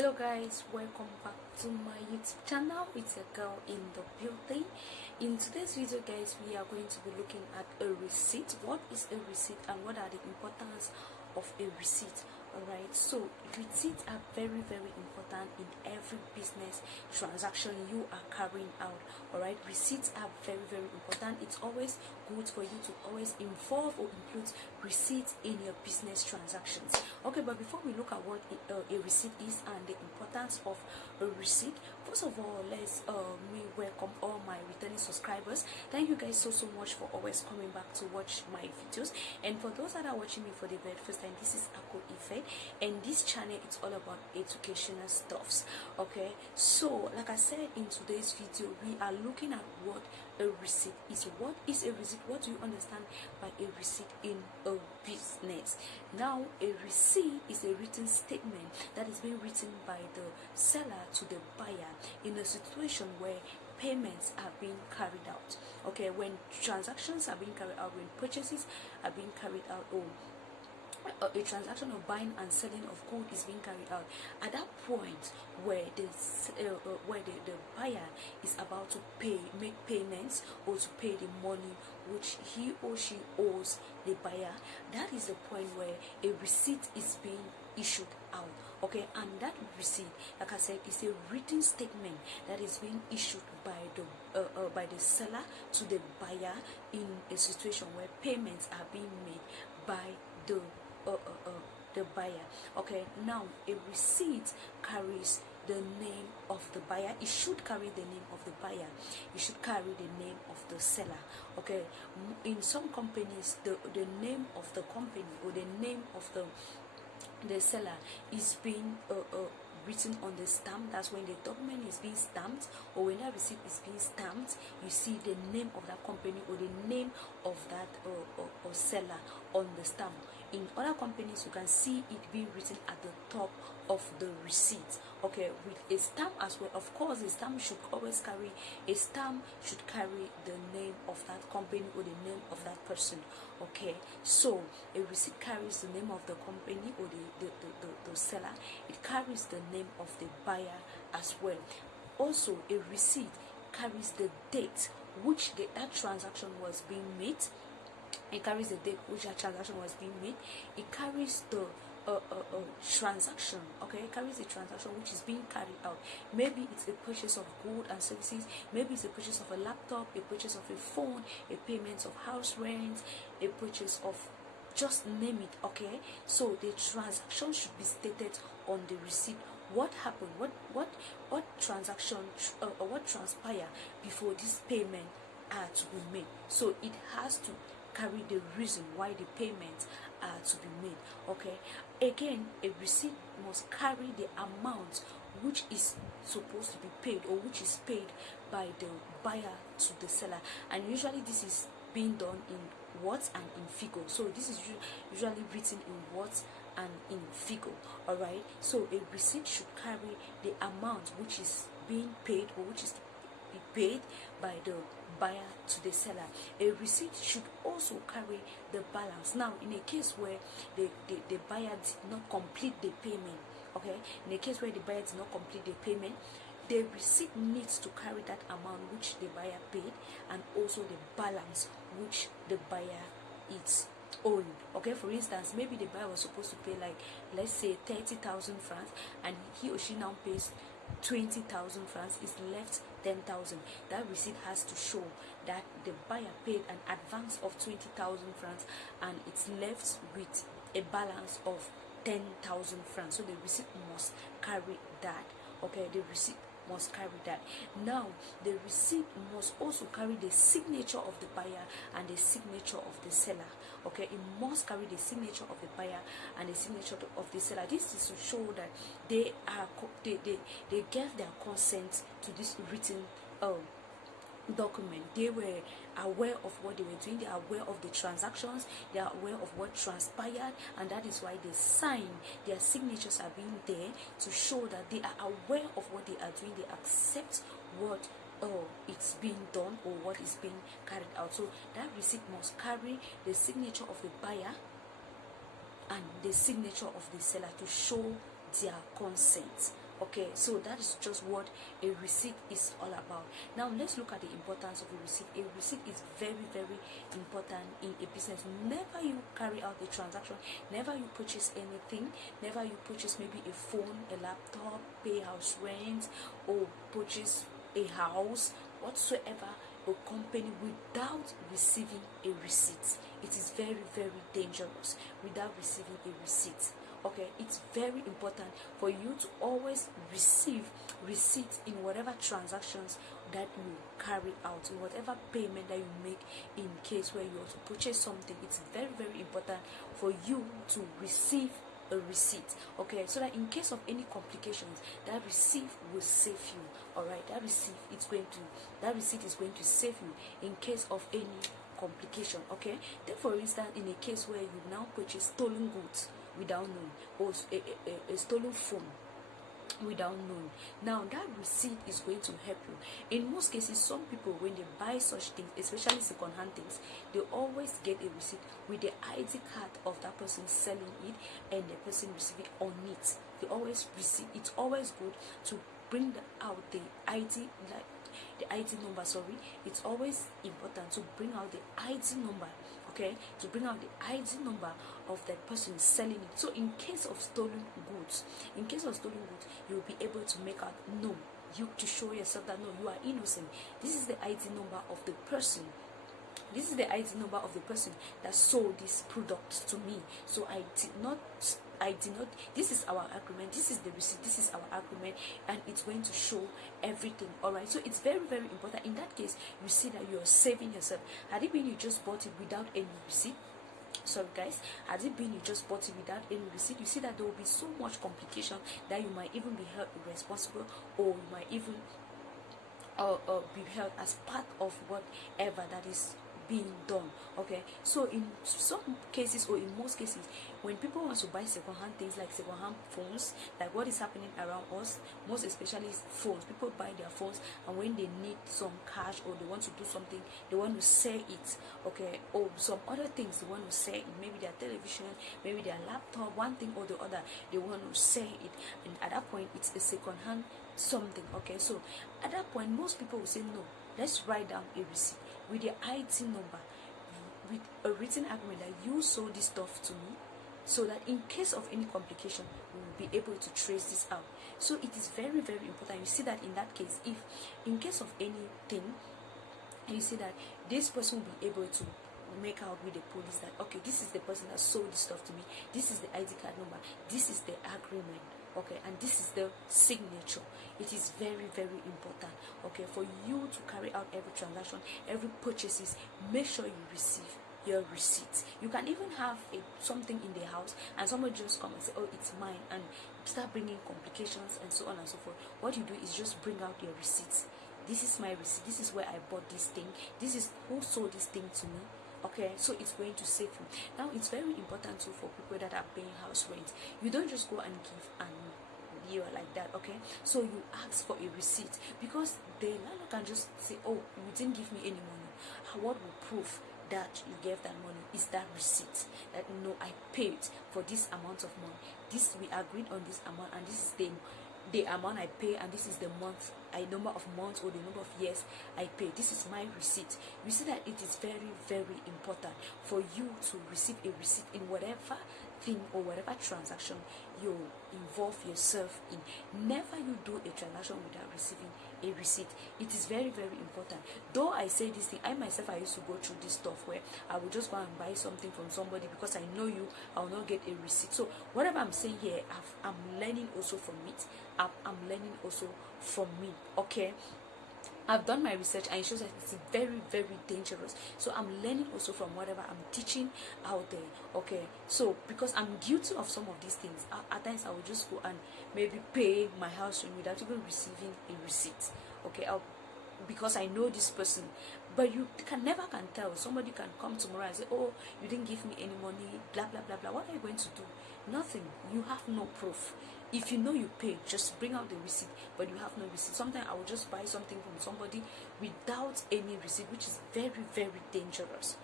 Hello guys, welcome back to my YouTube channel. It's a girl in the building. In today's video guys, we are going to be looking at a receipt. What is a receipt and what are the importance of a receipt? Alright, so receipts are very important in every business transaction you are carrying out. Alright, receipts are very important. It's always good for you to always involve or include receipts in your business transactions. Okay, but before we look at what a receipt is and the importance of a receipt, first of all, let's me welcome all my returning subscribers. Thank you guys so much for always coming back to watch my videos. And for those that are watching me for the very first time, this is Ako Ife, and this channel is all about educational stuffs. Okay, so like I said, in today's video we are looking at what a receipt is. What is a receipt? What do you understand by a receipt in a business? Now, a receipt is a written statement that is being written by the seller to the buyer in a situation where payments are being carried out. Okay, when transactions are being carried out, when purchases are being carried out, or a transaction of buying and selling of goods is being carried out, at that point where the buyer is about to make payments or to pay the money which he or she owes the buyer, that is the point where a receipt is being issued out. Okay, and that receipt, like I said, is a written statement that is being issued by the seller to the buyer in a situation where payments are being made by the buyer. Okay, now a receipt carries the name of the buyer. It should carry the name of the buyer. It should carry the name of the seller. Okay, in some companies, the name of the company or the name of the seller is being written on the stamp. That's when the document is being stamped, or when that receipt is being stamped, you see the name of that company or the name of that or seller on the stamp. In other companies, you can see it being written at the top of the receipt. Okay, with a stamp as well. Of course, a stamp should always carry the name of that company or the name of that person. Okay, so a receipt carries the name of the company or the seller. It carries the name of the buyer as well. Also, a receipt carries the date which that transaction was being made. It carries the date which that transaction was being made. It carries the transaction. Okay, it carries a transaction which is being carried out. Maybe it's a purchase of goods and services. Maybe it's a purchase of a laptop, a purchase of a phone, a payment of house rent, a purchase of, just name it. Okay, so the transaction should be stated on the receipt. What happened? What transaction or what transpired before this payment are to be made? So it has to carry the reason why the payments are to be made. Okay, again, a receipt must carry the amount which is supposed to be paid or which is paid by the buyer to the seller, and usually this is being done in words and in figure. So this is usually written in words and in figure. All right, so a receipt should carry the amount which is being paid or which is be paid by the buyer to the seller. A receipt should also carry the balance. Now, in a case where the buyer did not complete the payment, okay, in a case where the buyer did not complete the payment, the receipt needs to carry that amount which the buyer paid and also the balance which the buyer is owing. Okay, for instance, maybe the buyer was supposed to pay, like, let's say 30,000 francs, and he or she now pays 20,000 francs, is left 10,000. That receipt has to show that the buyer paid an advance of 20,000 francs and it's left with a balance of 10,000 francs. So the receipt must carry that. Okay, the receipt must carry that. Now, the receipt must also carry the signature of the buyer and the signature of the seller. Okay, it must carry the signature of the buyer and the signature of the seller. This is to show that they gave their consent to this written document. They were aware of what they were doing. They are aware of the transactions. They are aware of what transpired, and that is why they sign. Their signatures are being there to show that they are aware of what they are doing. They accept what it's being done or what is being carried out. So that receipt must carry the signature of the buyer and the signature of the seller to show their consent. Okay, so that is just what a receipt is all about. Now let's look at the importance of a receipt. A receipt is very, very important in a business. Never you carry out a transaction, never you purchase anything, never you purchase maybe a phone, a laptop, pay house rent, or purchase a house, whatsoever, a company, without receiving a receipt. It is very, very dangerous without receiving a receipt. Okay, it's very important for you to always receive receipts in whatever transactions that you carry out, in whatever payment that you make. In case where you want to purchase something, it's very, very important for you to receive a receipt. Okay, so that in case of any complications, that receipt will save you. All right, that receipt is going to save you in case of any complication. Okay, then for instance, in a case where you now purchase stolen goods without knowing, or a stolen phone without knowing, now that receipt is going to help you. In most cases, some people, when they buy such things, especially second-hand things, they always get a receipt with the ID card of that person selling it and the person receiving on it. They always receive. It's always good to bring out the ID, like the ID number. Sorry, it's always important to bring out the ID number. Okay, to bring out the ID number of that person selling it. So in case of stolen goods, you'll be able to make out, no, you to show yourself that no, you are innocent. This is the ID number of the person. This is the ID number of the person that sold this product to me. So I did not, this is our agreement, this is the receipt, this is our agreement, and it's going to show everything. All right, so it's very, very important. In that case, you see that you're saving yourself. Had it been you just bought it without any receipt, sorry guys, had it been you just bought it without any receipt, you see that there will be so much complication that you might even be held irresponsible, or you might even be held as part of whatever that is being done. Okay, so in some cases, or in most cases, when people want to buy second-hand things like second-hand phones, like what is happening around us, most especially phones, people buy their phones, and when they need some cash or they want to do something, they want to sell it. Okay, or some other things they want to sell it, maybe their television, maybe their laptop, one thing or the other, they want to sell it, and at that point it's a second-hand something. Okay, so at that point most people will say, no, let's write down a receipt with your ID number, with a written agreement that you sold this stuff to me, so that in case of any complication, we will be able to trace this out. So it is very, very important. You see that in that case, if in case of anything, you see that this person will be able to make out with the police that, okay, this is the person that sold this stuff to me, this is the ID card number, this is the agreement, okay, and this is the signature. It is very, very important, okay, for you to carry out every transaction, every purchases. Make sure you receive your receipts. You can even have something in the house and somebody just come and say, oh, it's mine, and start bringing complications and so on and so forth. What you do is just bring out your receipts. This is my receipt, this is where I bought this thing, this is who sold this thing to me. Okay, so it's going to save you. Now it's very important too for people that are paying house rent. You don't just go and give and you are like that. Okay, so you ask for a receipt, because the landlord can just say, oh, you didn't give me any money. What will prove that you gave that money is that receipt, that no, I paid for this amount of money, this, we agreed on this amount, and this is the amount I pay, and this is the number of months or the number of years I pay. This is my receipt. You see that it is very, very important for you to receive a receipt in whatever thing or whatever transaction you involve yourself in. Never you do a transaction without receiving a receipt. It is very, very important. Though I say this thing, I myself, I used to go through this stuff where I would just go and buy something from somebody because I know you, I will not get a receipt. So whatever I'm saying here, I'm learning also from it. I'm learning also from me. Okay, I've done my research and it shows that it's very, very dangerous. So I'm learning also from whatever I'm teaching out there. Okay, so because I'm guilty of some of these things, at times I will just go and maybe pay my house rent without even receiving a receipt. Okay, because I know this person. But you never can tell. Somebody can come tomorrow and say, oh, you didn't give me any money, blah, blah, blah, blah. What are you going to do? Nothing. You have no proof. If you know you paid, just bring out the receipt, but you have no receipt. Sometimes I will just buy something from somebody without any receipt, which is very, very dangerous.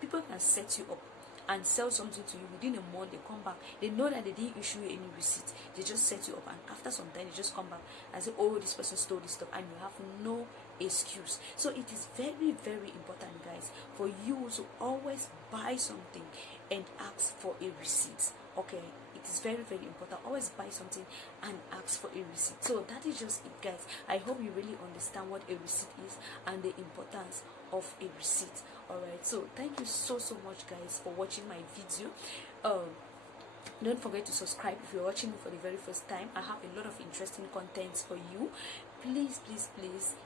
People can set you up. and sell something to you, within a month they come back, they know that they didn't issue you any receipt, they just set you up, and after some time they just come back and say, oh, this person stole this stuff, and you have no excuse. So it is very, very important, guys, for you to always buy something and ask for a receipt. Okay, it is very, very important. Always buy something and ask for a receipt. So that is just it, guys. I hope you really understand what a receipt is and the importance of a receipt. All right, so thank you so much, guys, for watching my video. Don't forget to subscribe if you're watching me for the very first time. I have a lot of interesting contents for you. Please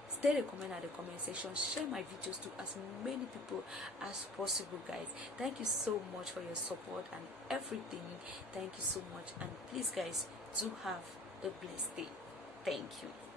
stay a comment at the comment section. Share my videos to as many people as possible, guys. Thank you so much for your support and everything. Thank you so much, and please, guys, do have a blessed day. Thank you.